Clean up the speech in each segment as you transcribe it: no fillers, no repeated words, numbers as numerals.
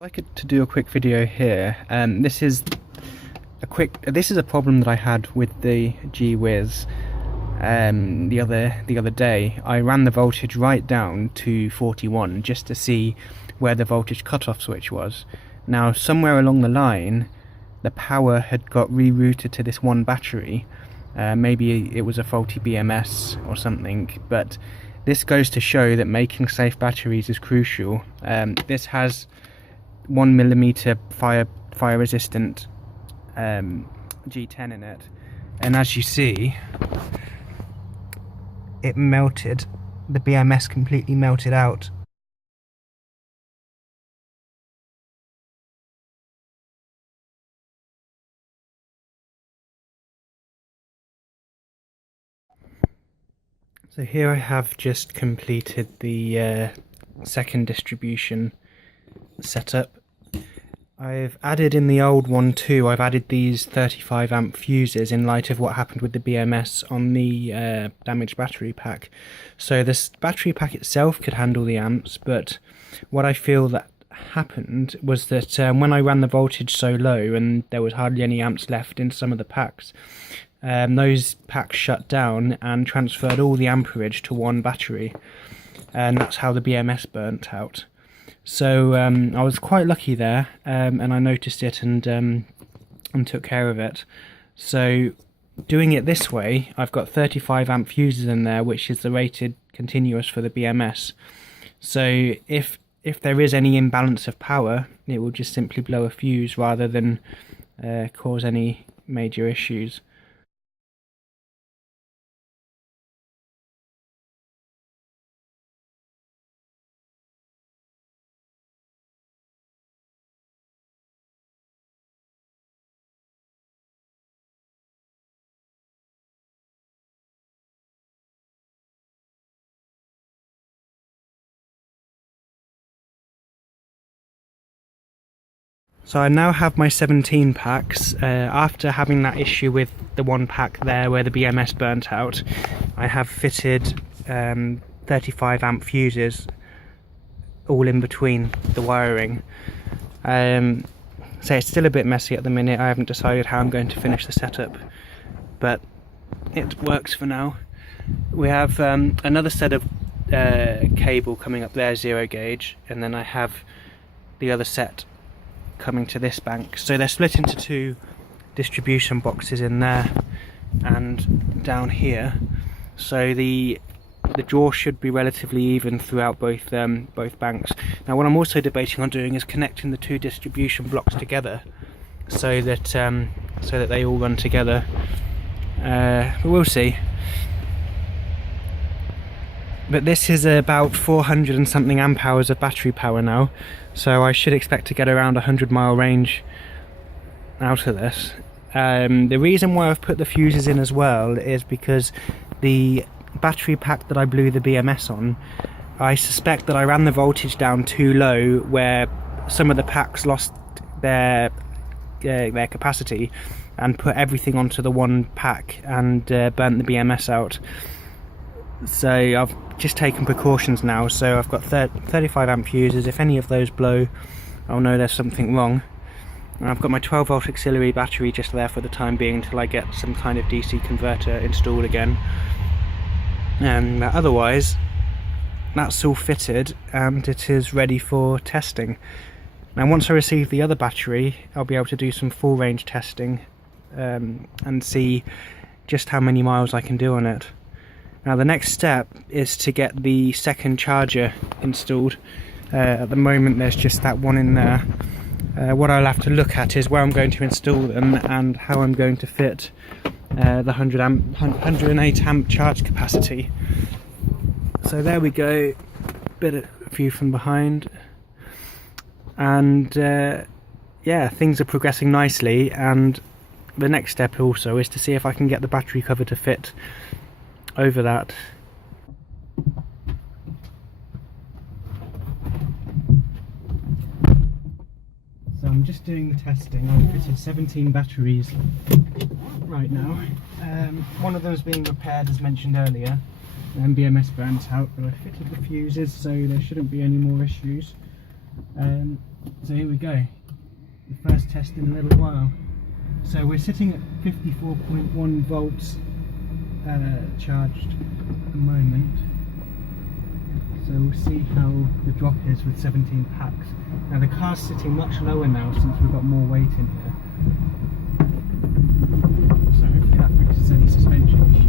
I'd like to do a quick video here. This is a problem that I had with the G-wiz the other day. I ran the voltage right down to 41 just to see where the voltage cutoff switch was. Now, somewhere along the line, the power had got rerouted to this one battery. Maybe it was a faulty BMS or something, but this goes to show that making safe batteries is crucial. This has 1mm fire resistant G10 in it, and as you see, it melted. The BMS completely melted out. So here I have just completed the second distribution setup. I've added in the old one too, I've added these 35 amp fuses in light of what happened with the BMS on the damaged battery pack. So this battery pack itself could handle the amps, but what I feel that happened was that when I ran the voltage so low and there was hardly any amps left in some of the packs, those packs shut down and transferred all the amperage to one battery, and that's how the BMS burnt out. So I was quite lucky there, and I noticed it and took care of it. So doing it this way, I've got 35 amp fuses in there, which is the rated continuous for the BMS. So if there is any imbalance of power, it will just simply blow a fuse rather than cause any major issues. So I now have my 17 packs. After having that issue with the one pack there where the BMS burnt out, I have fitted 35 amp fuses all in between the wiring. So it's still a bit messy at the minute. I haven't decided how I'm going to finish the setup, but it works for now. We have another set of cable coming up there, 0 gauge, and then I have the other set coming to this bank. So they're split into two distribution boxes in there and down here. So the draw should be relatively even throughout both banks. Now what I'm also debating on doing is connecting the two distribution blocks together so that they all run together. But we'll see. But this is about 400 and something amp hours of battery power now, so I should expect to get around 100-mile range out of this. The reason why I've put the fuses in as well is because the battery pack that I blew the BMS on, I suspect that I ran the voltage down too low where some of the packs lost their capacity and put everything onto the one pack and burnt the BMS out. So I've just taken precautions now, so I've got 35 amp fuses. If any of those blow, I'll know there's something wrong. And I've got my 12 volt auxiliary battery just there for the time being until I get some kind of DC converter installed again. And otherwise, that's all fitted and it is ready for testing. Now once I receive the other battery, I'll be able to do some full range testing and see just how many miles I can do on it. Now the next step is to get the second charger installed. At the moment there's just that one in there. What I'll have to look at is where I'm going to install them and how I'm going to fit the 108 amp charge capacity. So there we go, bit of view from behind, and yeah, things are progressing nicely, and the next step also is to see if I can get the battery cover to fit over that. So I'm just doing the testing. I've fitted 17 batteries right now. One of them is being repaired as mentioned earlier, and BMS burnt out, but I fitted the fuses so there shouldn't be any more issues. So here we go, the first test in a little while. So we're sitting at 54.1 volts charged at the moment. So we'll see how the drop is with 17 packs. Now the car's sitting much lower now since we've got more weight in here. So hopefully that fixes any suspension issues.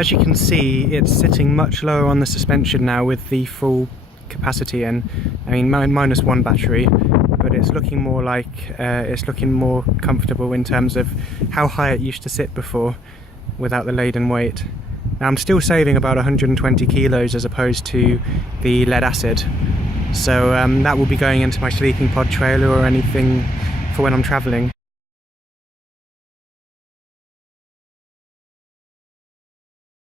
as you can see, it's sitting much lower on the suspension now with the full capacity in. I mean, minus one battery, but it's looking more like it's looking more comfortable in terms of how high it used to sit before without the laden weight. Now I'm still saving about 120 kilos as opposed to the lead acid, so that will be going into my sleeping pod trailer or anything for when I'm travelling.